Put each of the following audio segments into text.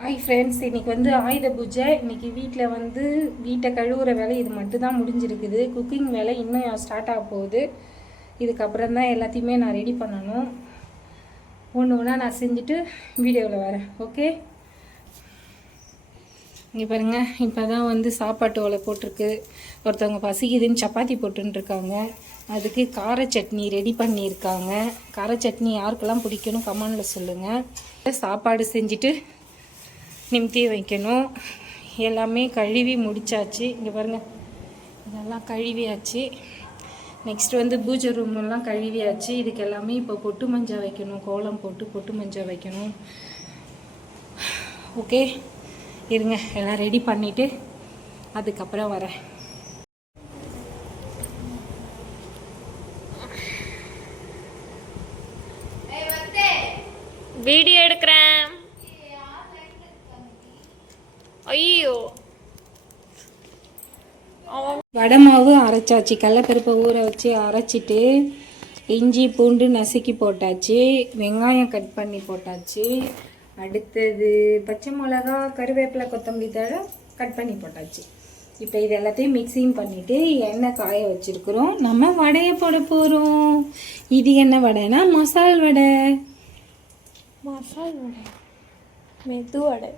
Hi friends, இன்றைக்கி வந்து ஆயுத பூஜை. இன்றைக்கி வீட்டில் வந்து வீட்டை கழுவுற வேலை இது மட்டும் தான் முடிஞ்சிருக்குது. குக்கிங் வேலை இன்னும் ஸ்டார்ட் ஆக போகுது. இதுக்கப்புறம் தான் எல்லாத்தையுமே நான் ரெடி பண்ணணும். ஒன்று ஒன்றா நான் செஞ்சுட்டு வீடியோவில் வரேன். ஓகே, இங்கே பாருங்கள், இப்போ தான் வந்து சாப்பாட்டு ஓலை போட்டிருக்கு. ஒருத்தவங்க பசிக்குதுன்னு சப்பாத்தி போட்டுருக்காங்க. அதுக்கு கார சட்னி ரெடி பண்ணியிருக்காங்க. கார சட்னி யாருக்கெல்லாம் பிடிக்கணும் கமெண்டில் சொல்லுங்கள். சாப்பாடு செஞ்சுட்டு நிமித்தி வைக்கணும். எல்லாமே கழுவி முடித்தாச்சு. இங்கே பாருங்கள், இதெல்லாம் கழுவியாச்சு. நெக்ஸ்ட்டு வந்து பூஜை ரூமெல்லாம் கழுவியாச்சு. இதுக்கு எல்லாமே இப்போ பொட்டு மஞ்சள் வைக்கணும். கோலம் போட்டு பொட்டு மஞ்சள் வைக்கணும். ஓகே, இருங்க, எல்லாம் ரெடி பண்ணிவிட்டு அதுக்கப்புறம் வரேன். வீடியோ எடுக்கிறேன். ஐயோ, வடை மாவு அரைச்சாச்சு. கடலப்பருப்பை ஊற வச்சு அரைச்சிட்டு இஞ்சி பூண்டு நசுக்கி போட்டாச்சு. வெங்காயம் கட் பண்ணி போட்டாச்சு. அடுத்தது பச்சை மிளகா, கருவேப்பிலை, கொத்தமல்லி தழை கட் பண்ணி போட்டாச்சு. இப்போ இது எல்லாத்தையும் மிக்சிங் பண்ணிவிட்டு எண்ணெய் காய வச்சுருக்குறோம். நம்ம வடையை போட போகிறோம். இது என்ன வடைனா மசால் வடை. மசால் வடை, மெது வடை.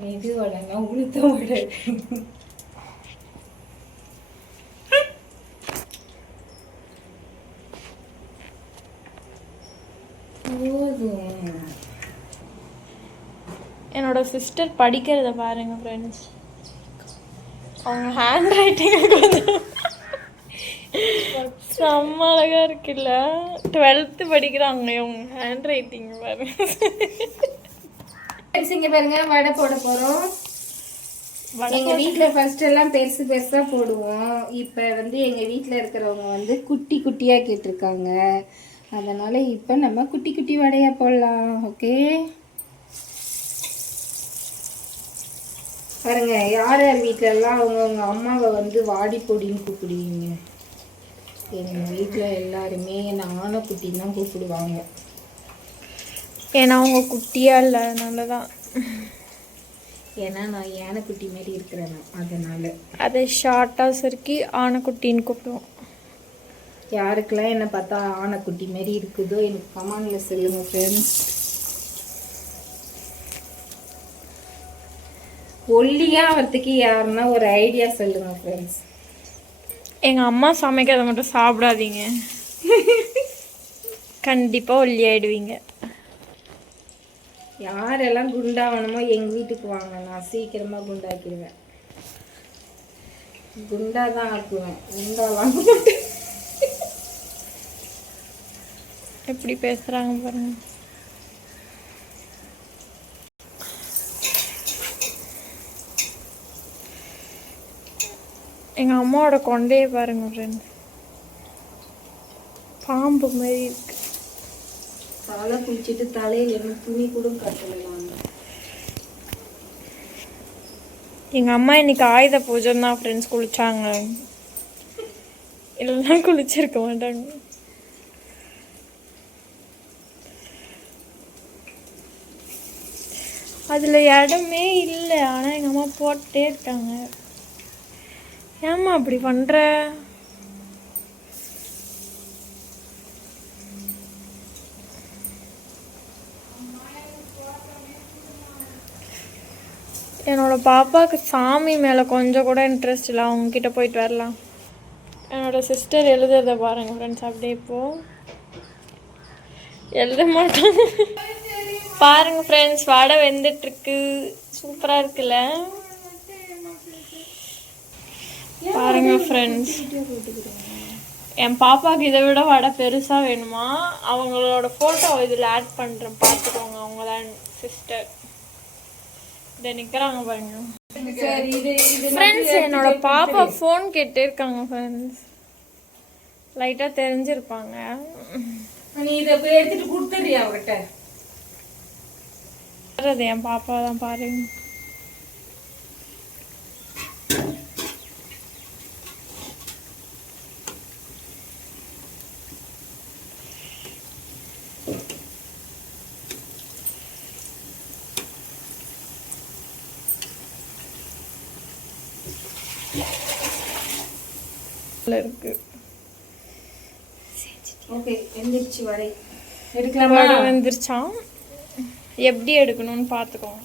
மெது வடைனா உளுத்த வடை. என்னோட சிஸ்டர் படிக்கிறத பாருங்க ஃப்ரெண்ட்ஸ். அவங்க ஹேண்ட் ரைட்டிங் கொஞ்சம் செம்ம அழகா இருக்குல்ல. 12th படிக்கிறாங்க. இவங்க ஹேண்ட் ரைட்டிங் பாருங்க. இங்க பாருங்க, வடை போட போறோம். எங்க வீட்டுல ஃபர்ஸ்ட் எல்லாம் பெருசு பெருசா போடுவோம். இப்ப வந்து எங்க வீட்டுல இருக்கிறவங்க வந்து குட்டி குட்டியா கேட்டிருக்காங்க. அதனால இப்ப நம்ம குட்டி குட்டி வடையா போடலாம். ஓகே, பாருங்க, யார் யார் வீட்டுல எல்லாம் அவங்கவுங்க அம்மாவை வந்து வாடி பொடின்னு கூப்பிடுவீங்க. எங்க வீட்டுல எல்லாருமே நான குட்டின்னு தான் கூப்பிடுவாங்க. ஏன்னா அவங்க குட்டியா இல்லை, அதனாலதான். ஏன்னா நான் யானைக்குட்டி மாரி இருக்கிறேன், அதனால அதை ஷார்ட்டா சுருக்கி ஆனைக்குட்டின்னு கூப்பிடுவோம். யாருக்கெல்லாம் என்ன பார்த்தா ஆனைக்குட்டி மாரி இருக்குதோ எனக்கு கமெண்ட்ல சொல்லுங்க ஃப்ரெண்ட்ஸ். ஒல்லியா வரத்துக்கு யாருன்னா ஒரு ஐடியா சொல்லுங்க ஃப்ரெண்ட்ஸ். எங்க அம்மா சமைக்கிறத மட்டும் சாப்பிடாதீங்க, கண்டிப்பா ஒல்லி ஆயிடுவீங்க. யாரெல்லாம் குண்டாகணுமோ எங்கள் வீட்டுக்கு வாங்க, நான் சீக்கிரமாக குண்டாக்கிடுவேன். குண்டா தான் ஆக்குவேன், குண்டாலாம் எப்படி பேசுகிறாங்க பாருங்க. எங்கள் அம்மாவோட கொண்டையை பாருங்க ஃப்ரெண்ட்ஸ், பாம்பு மாதிரி இருக்கு. தலை குளிச்சுட்டு தலையில் என்ன துணி கூட கட்டலாம். எங்கள் அம்மா இன்னைக்கு ஆயுத பூஜை தான் ஃப்ரெண்ட்ஸ் குளிச்சாங்க, இல்லைன்னா குளிச்சிருக்க மாட்டாங்க. அதில் இடமே இல்லை, ஆனால் எங்கள் அம்மா போட்டே இருக்காங்க. ஏம்மா அப்படி பண்ணுற? என்னோட பாப்பாவுக்கு சாமி மேலே கொஞ்சம் கூட இன்ட்ரெஸ்ட் இல்லை. அவங்கக்கிட்ட போயிட்டு வரலாம். என்னோட சிஸ்டர் எழுதுறத பாருங்க ஃப்ரெண்ட்ஸ். அப்படியே இப்போ எழுத மாட்டாங்க பாருங்க ஃப்ரெண்ட்ஸ். வடை வெந்துட்டுருக்கு, சூப்பராக இருக்குல்ல பாருங்க ஃப்ரெண்ட்ஸ். என் பாப்பாவுக்கு இதை விட வடை பெருசாக வேணுமா. அவங்களோட ஃபோட்டோ இதில் ஆட் பண்ணுறேன், பார்த்துக்கோங்க. அவங்க தான் சிஸ்டர். இதை நிற்கிறாங்க பாருங்க ஃப்ரெண்ட்ஸ். என்னோட பாப்பா ஃபோன் கேட்டே இருக்காங்க ஃப்ரெண்ட்ஸ். லைட்டாக தெரிஞ்சிருப்பாங்க. நீ இதை போய் எடுத்துட்டு கொடுத்துறியா அவர்கிட்ட? என் பாப்பா தான் பாருங்க. இருக்கு. ஓகே எந்திரிச்சு வரேன். எடுக்கலாமா? வடை வெந்துருச்சான். எப்படி எடுக்கணும்னு பார்த்துக்கோங்க.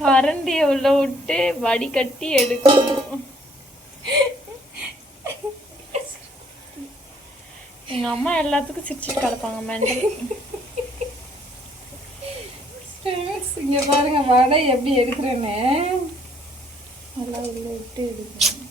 கரண்டியை உள்ள விட்டு வடிகட்டி எடுக்கணும். எங்க அம்மா எல்லாத்துக்கும் சிரிச்சிட்டு கிடப்பாங்க மெண்டல். இங்க பாருங்க வடை எப்படி எடுக்கிறேன்னு. நல்லா உள்ள விட்டு எடுக்கணும்.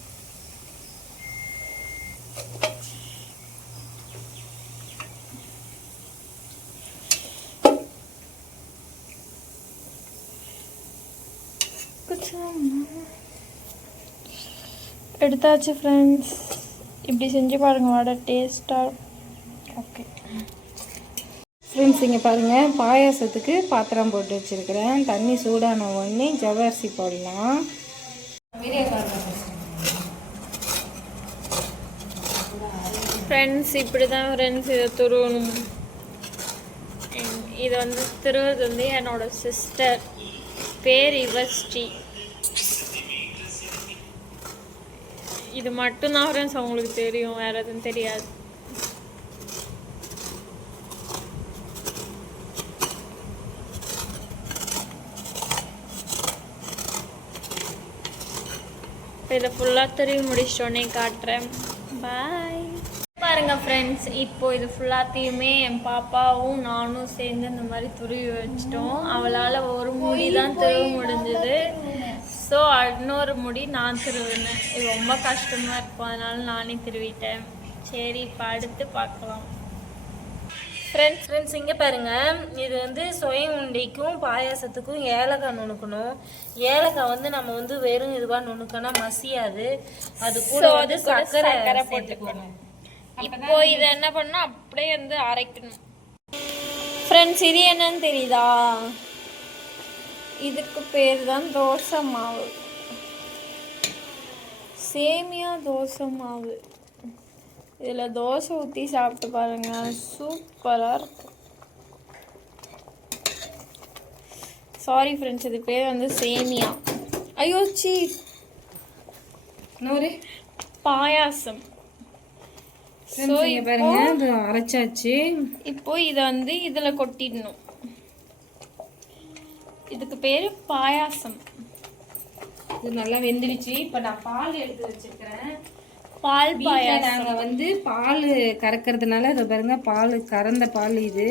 எடுத்தாச்சு ஃப்ரெண்ட்ஸ். இப்படி செஞ்சு பாருங்க வடை டேஸ்ட்டாக. ஓகே ஃப்ரெண்ட்ஸ் இங்கே பாருங்கள், பாயாசத்துக்கு பாத்திரம் போட்டு வச்சுருக்கிறேன். தண்ணி சூடான உடனே ஜவ்வரிசி போடலாம். ஃப்ரெண்ட்ஸ் இப்படி தான் ஃப்ரெண்ட்ஸ் இதை துருவணும். இது வந்து திருவது வந்து என்னோட சிஸ்டர் பேர் இவஸ்ரீ. இது மட்டும்தான் ஃப்ரெண்ட்ஸ் அவங்களுக்கு தெரியும், வேற எதுவும் தெரியாது. இதை ஃபுல்லாக திருவி முடிச்சிட்டோன்னே காட்டுறேன். பாய். பாருங்க ஃப்ரெண்ட்ஸ், இப்போ இது ஃபுல்லாத்தையுமே என் பாப்பாவும் நானும் சேர்ந்து இந்த மாதிரி துருவி வச்சிட்டோம். அவளால் ஒரு முடி தான் திருவ முடிஞ்சது. ஸோ இன்னொரு முடி நான் திருவினேன். இது ரொம்ப கஷ்டமாக இருக்கும், அதனால நானே திருவிட்டேன். சரி இப்போ அடுத்து பார்க்கலாம். ஃப்ரெண்ட்ஸ் இங்கே பாருங்கள், இது வந்து சுய உண்டைக்கும் பாயாசத்துக்கும் ஏலக்காய் நுணுக்கணும். ஏலக்காய் வந்து நம்ம வந்து வெறும் இதுவாக நுணுக்கனா மசியாது. அது கூட வந்து சர்க்கரை போட்டுக்கணும். இப்போ இதை என்ன பண்ணணும், அப்படியே வந்து அரைக்கணும். ஃப்ரெண்ட்ஸ் இது என்னன்னு தெரியுதா? இதுக்கு பேர் தான் தோசை மாவு. சேமியா தோசை மாவு. இதில் தோசை ஊற்றி சாப்பிட்டு பாருங்க, சூப்பராக இருக்கும். சாரி ஃப்ரெண்ட்ஸ், இது பேர் வந்து சேமியா. ஐயோ சி இன்னொரு பாயாசம். ஸோ பாருங்க இது அரைச்சாச்சு. இப்போ இதை வந்து இதில் கொட்டிடணும். இதுக்கு பேர் பாயாசம். இது நல்லா வெந்துடுச்சு. இப்போ நான் பால் எடுத்து வச்சிருக்கிறேன். பால் பாயாசம். நாங்கள் வந்து பால் கறக்கிறதுனால இதை பாருங்க, பால் கறந்த பால். இது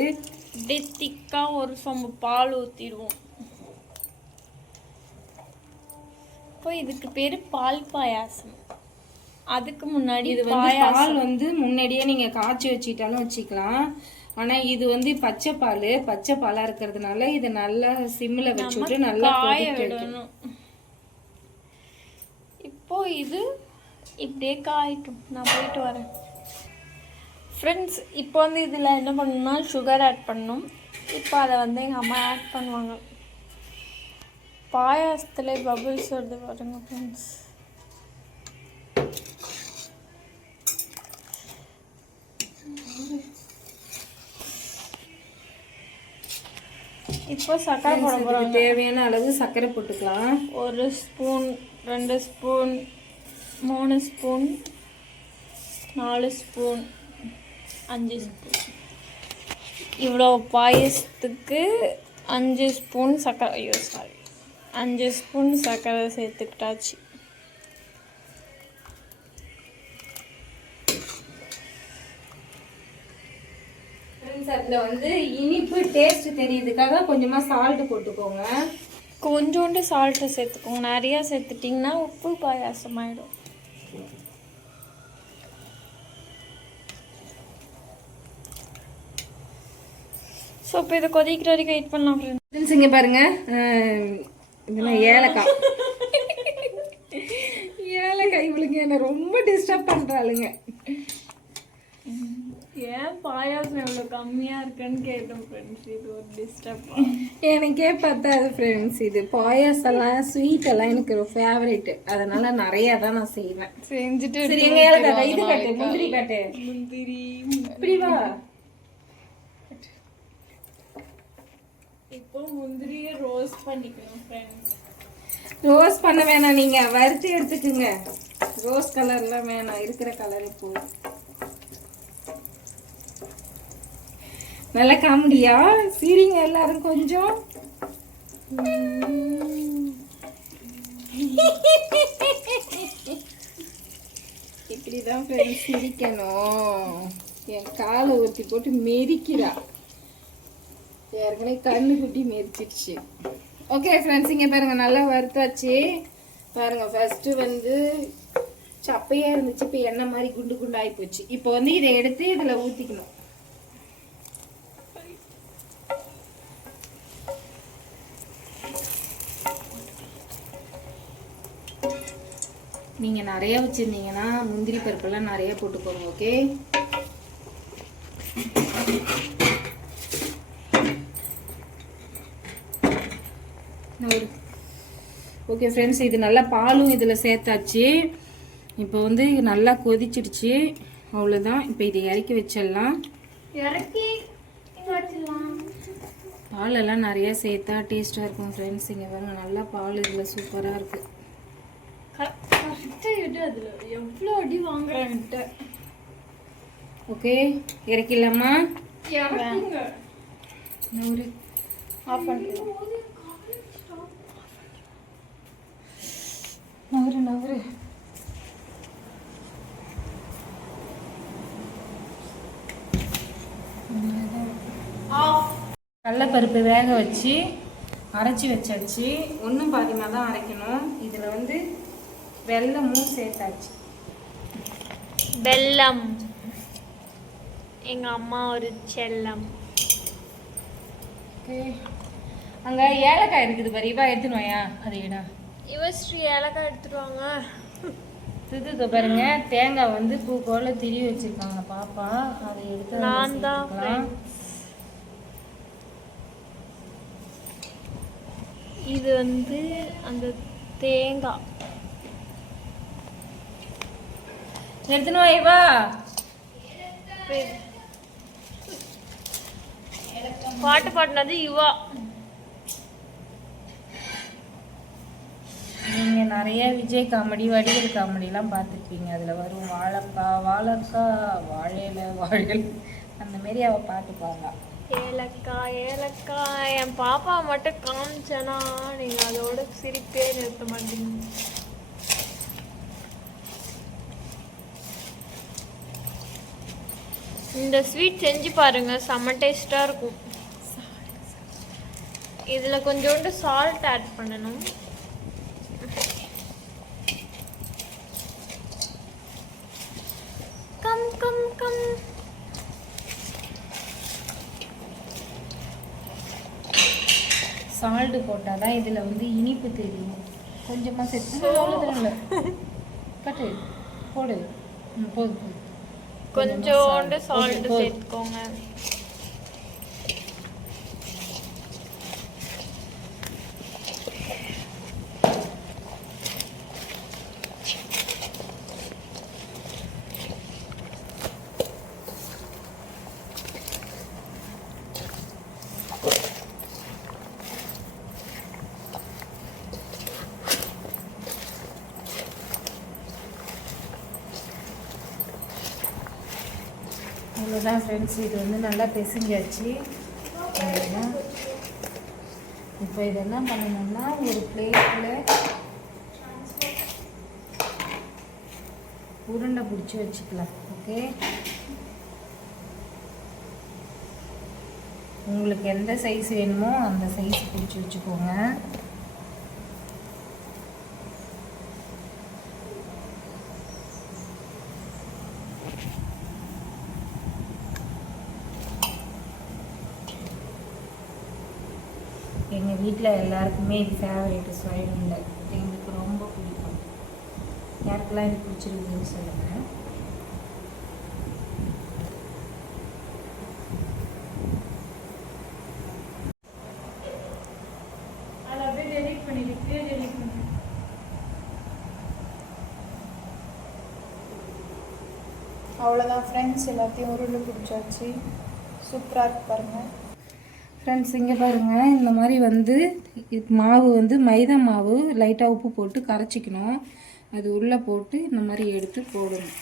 இப்படி திக்காக ஒரு சொம்பு பால் ஊற்றிடுவோம். இப்போ இதுக்கு பேர் பால் பாயாசம். அதுக்கு முன்னாடி இது வந்து பால் வந்து முன்னாடியே நீங்கள் காய்ச்சி வச்சுக்கிட்டாலும் வச்சுக்கலாம். ஆனால் இது வந்து பச்சை பாலாக இருக்கிறதுனால இதை நல்லா சிம்மில் வச்சுட்டு நல்லா காய விடணும். இப்போ இது இப்படியே காயிட்டும். நான் போயிட்டு வரேன் ஃப்ரெண்ட்ஸ். இப்போ வந்து இதில் என்ன பண்ணணும்னா சுகர் ஆட் பண்ணணும். இப்போ அதை வந்து எங்கள் அம்மா ஆட் பண்ணுவாங்க. பாயாசத்துல பபிள்ஸ் வருது பாருங்க ஃப்ரெண்ட்ஸ். இப்போ சர்க்கரை போட போகிறோம். தேவையான அளவு சர்க்கரை போட்டுக்கலாம். 1 spoon, 2 spoon, 3 spoon, 4 spoon, 5 spoon. இவ்வளோ பாயசத்துக்கு 5 ஸ்பூன் சர்க்கரை. ஐயோ சாரி, 5 ஸ்பூன் சர்க்கரை சேர்த்துக்கிட்டாச்சு. அதில் வந்து இனிப்பு டேஸ்ட் தெரியுதுக்காக கொஞ்சமாக சால்ட்டு போட்டுக்கோங்க. கொஞ்சோண்டு சால்ட்டை சேர்த்துக்கோங்க. நிறையா சேர்த்துட்டிங்கன்னா உப்பு பாயாசம் ஆகிடும். ஸோ இப்போ இதை கொதிக்கிற வரைக்கும் வெயிட் பண்ணலாம் ஃப்ரெண்ட்ஸ். இங்கே பாருங்க, இதெல்லாம் ஏலக்காய். ஏலக்காய் இவளுங்க என்னை ரொம்ப டிஸ்டர்ப் பண்ணுறாளுங்க. ஏன் பாயாசம் எவ்வளோ கம்மியாக இருக்குன்னு கேட்டோம் ஃப்ரெண்ட்ஸ். இது ஒரு டிஸ்டர்ப். எனக்கே பத்தாது ஃப்ரெண்ட்ஸ். இது பாயாசம்லாம் ஸ்வீட்டெல்லாம் எனக்கு ஒரு ஃபேவரேட்டு. அதனால நிறையா தான் நான் செய்வேன். செஞ்சுட்டு சரி எங்கள் ஏலக்காய் இது காட்டு, முந்திரி காட்டு. முந்திரி இப்படி வா. இப்போ முந்திரியை ரோஸ்ட் பண்ணிக்கணும் ஃப்ரெண்ட்ஸ். ரோஸ் பண்ண வேணாம், நீங்க வறுத்து எடுத்துக்குங்க. ரோஸ் கலர்லாம் வேணாம், இருக்கிற கலரே போதும். நல்ல காமெடியா சிரிங்க எல்லாரும் கொஞ்சம். இப்படிதான் ஃப்ரெண்ட்ஸ் சிரிக்கணும். என் காலை ஊற்றி போட்டு மெரிக்கிறா. ஏற்கனவே கண்ணு குட்டி மெரிச்சிடுச்சு. ஓகே ஃப்ரெண்ட்ஸ், இங்கே பாருங்க நல்லா வறுத்தாச்சு. பாருங்க ஃபர்ஸ்ட்டு வந்து சப்பையாக இருந்துச்சு, இப்போ எண்ணெய் மாதிரி குண்டு குண்டாகி போச்சு. இப்போ வந்து இதை எடுத்து இதில் ஊற்றிக்கணும். நீங்கள் நிறைய வச்சுருந்தீங்கன்னா முந்திரி பருப்பெல்லாம் நிறைய போட்டுக்கோங்க. ஓகே, ஓகே ஃப்ரெண்ட்ஸ், இது நல்லா பாலும் இதில் சேர்த்தாச்சு. இப்போ வந்து நல்லா கொதிச்சிடுச்சு. அவ்வளோதான், இப்போ இதை இறக்கி வச்சிடலாம். பாலெல்லாம் நிறையா சேர்த்தா டேஸ்ட்டாக இருக்கும் ஃப்ரெண்ட்ஸ். இங்கே பாருங்க நல்லா பால் இதில் சூப்பராக இருக்குது. எவ்வளோ அடி வாங்குறாங்கட்ட. ஓகே, இறக்கிடலாமா? ஆஃப் பண்ணுறோம். நவரு கடலைப்பருப்பு வேக வச்சு அரைச்சி வச்சாச்சு. ஒன்றும் பாதிமாக தான் அரைக்கணும். இதில் வந்து வெல்லமும் சேர்த்தாச்சு. வெல்லம் எங்கள் அம்மா ஒரு செல்லம். ஓகே, அங்கே ஏலக்காய் இருக்குது பாரு, இவா எடுத்துன்னு வாயா. அது ஏடா ஸ்ரீ ஏலக்காய் எடுத்துருவாங்க. இது பாருங்க, தேங்காய் வந்து பூ போல திரி வச்சிருக்காங்க பாப்பா. அதை எடுத்து நான் தான். இது வந்து அந்த தேங்காய் எடுத்துன்னு வாய்வா. பாட்டு பாடினது இவா. நீங்கள் நிறைய விஜய் காமெடி, வடிவேல் காமெடிலாம் பார்த்துருப்பீங்க. அதில் வரும் வாழைக்காய் வாழையில அந்த மாரி அவள் பார்த்துப்பாங்க. ஏலக்காய் ஏலக்காய். என் பாப்பா மட்டும் காமிச்சனா நீங்கள் அதோட சிரிப்பே நிறுத்த மாட்டீங்க. இந்த ஸ்வீட் செஞ்சு பாருங்க, செம்ம டேஸ்டாக இருக்கும். இதில் கொஞ்சோண்டு சால்ட் ஆட் பண்ணணும். Come come come. சால்ட்டு போட்டால் தான் இதில் வந்து இனிப்பு தெரியும். கொஞ்சமாக சேர்த்து கட்டு போடு. போதும், கொஞ்சோண்டு சால்ட் சேர்த்துக்கோங்க. அவ்வளோதான் ஃப்ரெண்ட்ஸ், இது வந்து நல்லா பிசைஞ்சாச்சு. அவ்வளோதான். இப்போ இது என்ன பண்ணணும்னா ஒரு பிளேட்டில் உருண்டை பிடிச்சி வச்சுக்கலாம். ஓகே, உங்களுக்கு எந்த சைஸ் வேணுமோ அந்த சைஸ் பிடிச்சி வச்சுக்கோங்க. எங்கள் வீட்டில் எல்லாருக்குமே இது ஃபேவரேட்டு ஸ்வைடுங்க. எங்களுக்கு ரொம்ப பிடிக்கும். யாருக்கெல்லாம் இது பிடிச்சிருக்குன்னு சொல்லுங்கள். அதை அப்படியே டெலிட் பண்ணிட்டு டெலிட் பண்ணி. அவ்வளோதான் ஃப்ரெண்ட்ஸ், எல்லாத்தையும் உருண்டை பிடிச்சாச்சு. சூப்பராக இருக்கு பாருங்கள். ஃப்ரெண்ட்ஸ் இங்கே பாருங்கள், இந்த மாதிரி வந்து மாவு வந்து மைதா மாவு லைட்டாக உப்பு போட்டு கரைச்சிக்கணும். அது உள்ளே போட்டு இந்த மாதிரி எடுத்து போடணும்.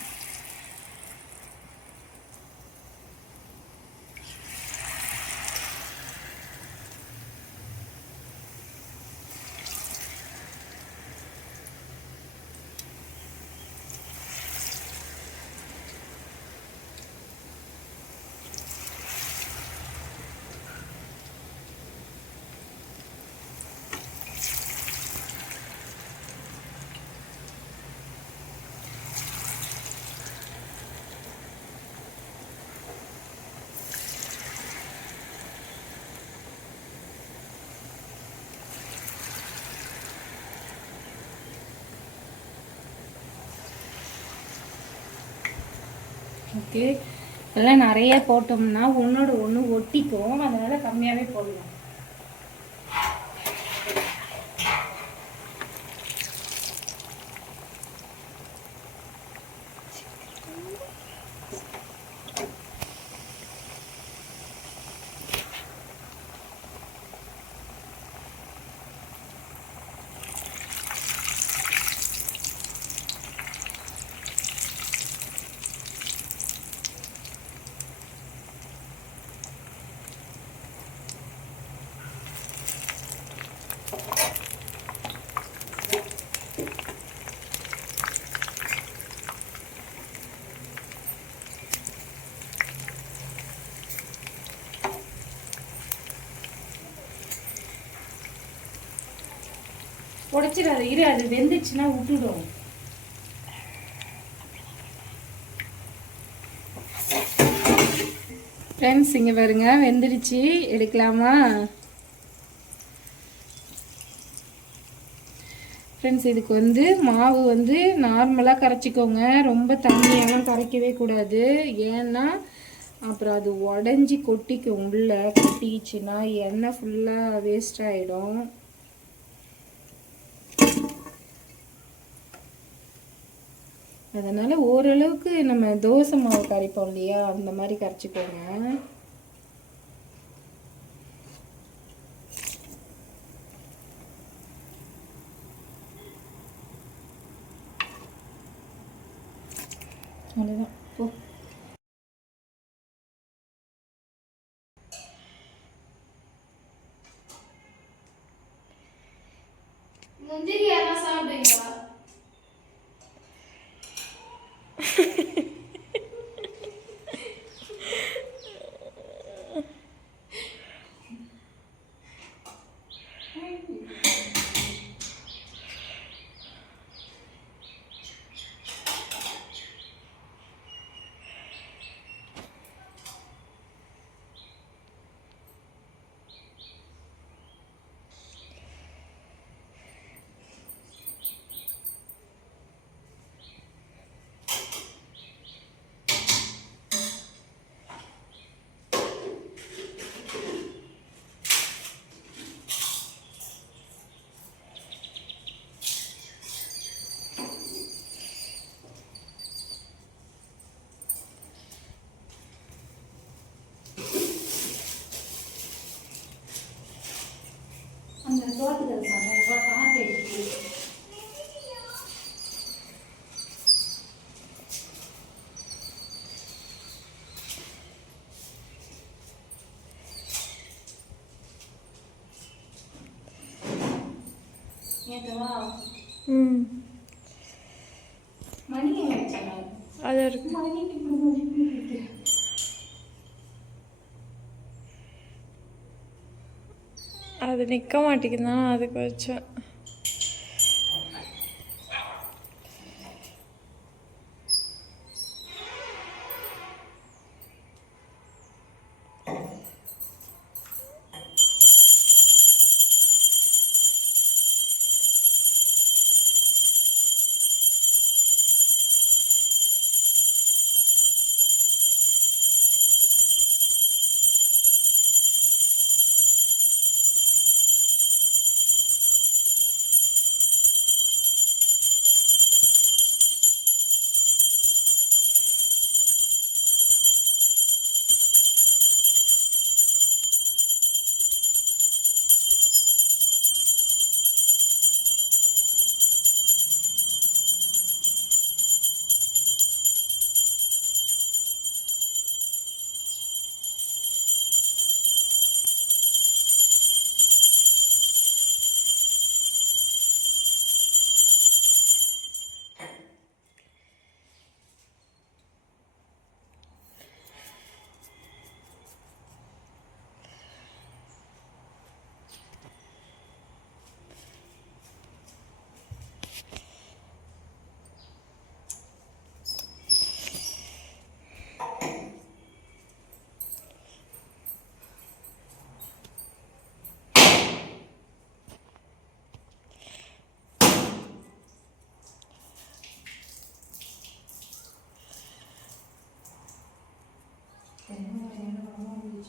ஓகே, இதெல்லாம் நிறைய போட்டோம்னா ஒன்றோட ஒன்று ஒட்டிக்கும், அதனால் கம்மியாகவே போடலாம். உடைச்சிடாது, இரு, அது வெந்துச்சுன்னா விட்டுடும். ஃப்ரெண்ட்ஸ் இங்கே பாருங்க, வெந்துடுச்சு. எடுக்கலாமா? ஃப்ரெண்ட்ஸ் இதுக்கு வந்து மாவு வந்து நார்மலாக கரைச்சிக்கோங்க, ரொம்ப தண்ணியெல்லாம் கரைக்கவே கூடாது. ஏன்னா அப்புறம் அது உடஞ்சி கொட்டிக்கும், உள்ள கொட்டிச்சுன்னா எண்ணெய் ஃபுல்லாக வேஸ்ட் ஆகிடும். அதனால் ஓரளவுக்கு நம்ம தோசை மாவு கரைப்போம் இல்லையா, அந்த மாதிரி கரைச்சிக்கோங்க. அவ்வளோதான். போ. முந்திரி யாரெல்லாம் சாப்பிடுவீங்களா? அந்த தோட்டத்தில் சாப்பிட காற்று எடுத்து ஏற்றவா? மணி ஆயிடுச்சா? அது இருக்கு. அது நிற்க மாட்டேங்குதுதான், அதுக்கு வச்சேன்.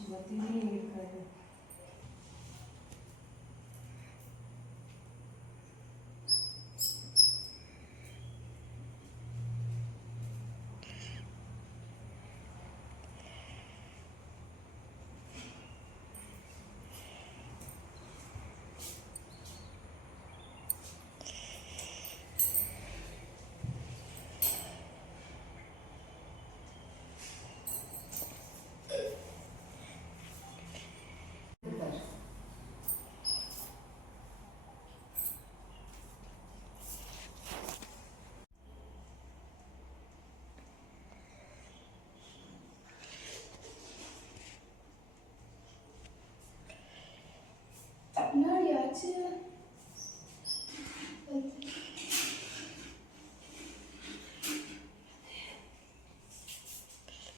மத்தியிலே இருக்காது. என்னடி ஆச்சு?